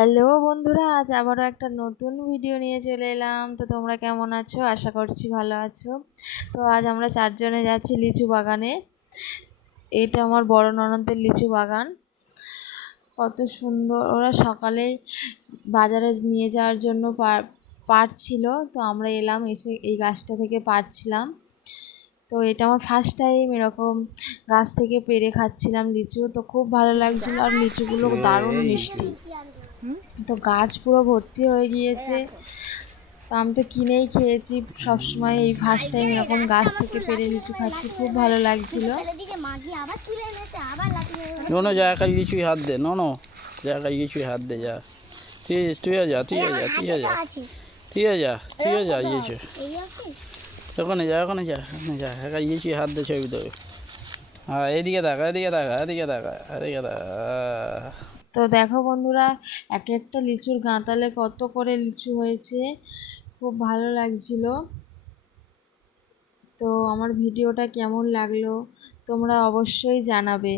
Hello বন্ধুরা, আজ আবারও একটা নতুন ভিডিও নিয়ে চলে এলাম। তো তোমরা কেমন আছো? আশা করছি ভালো আছো। তো আজ আমরা চারজনে যাচ্ছি লিচু বাগানে। এটা আমার বড় ননদের লিচু বাগান। কত সুন্দর! ওরা সকালে বাজারে নিয়ে যাওয়ার জন্য পাড়ছিল, তো আমরা এলাম, এসে এই গাছটা থেকে পাড়ছিলাম। তো এটা আমার ফার্স্ট টাইম এরকম গাছ থেকে পেড়ে খাচ্ছিলাম লিচু। তো খুব ভালো লাগছিলো, আর লিচুগুলো দারুণ মিষ্টি। তো গাছ পুরো ভর্তি হয়ে গিয়েছে। তো আমি তো কিনেই খেয়েছি সবসময়, এই ফার্স্ট টাইম এরকম গাছ থেকে পেড়ে লিচু খাচ্ছি, খুব ভালো লাগছিল। নোনো যা, একা কিছুই হাত দে, নোনো যা, একা কিছুই হাত দে, যা তুই যা, তুই যা, তুই যা, তুই যা, তুই যা, ইয়েছো ওখানে যা, ওখানে যা, ওখানে যা, একা কিছুই হাত দে, ছবি দেবে। হ্যাঁ, এদিকে দেখা, এদিকে দেখা, এদিকে দেখা, এদিকে দেখা। তো দেখো বন্ধুরা, এক একটা লিচুর গাঁতালে কত করে লিচু হয়েছে, খুব ভালো লাগছিল। তো আমার ভিডিওটা কেমন লাগলো তোমরা অবশ্যই জানাবে।